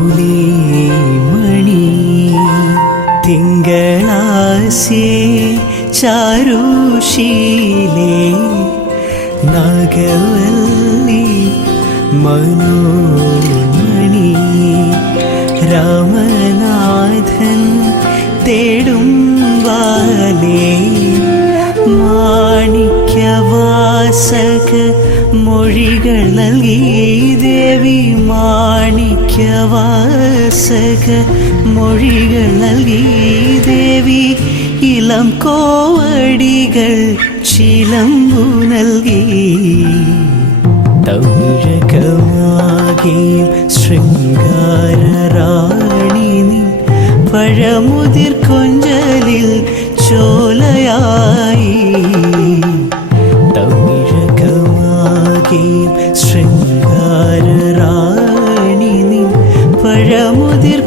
മൗലിമണി തിങ്കളാസ്യേ ചാരുശീലേ നാഗവല്ലി മനോന്മണി രാമനാഥൻ തേടും വാലേ മാണിക്യവാസക മൊഴികൾ നൽകി ദേവി മാണിക്യവാസക മൊഴികൾ നൽകി ദേവി ഇളം കോവടികൾ ചിലമ്പു നൽകി തമിഴകമാകെ ശൃംഗാരറാണി നീ പഴമുതിർ കൊഞ്ചലിൽ ചോലയായി തമിഴകമാകെ ശൃംഗാരറാണി നീ പഴമുതിർ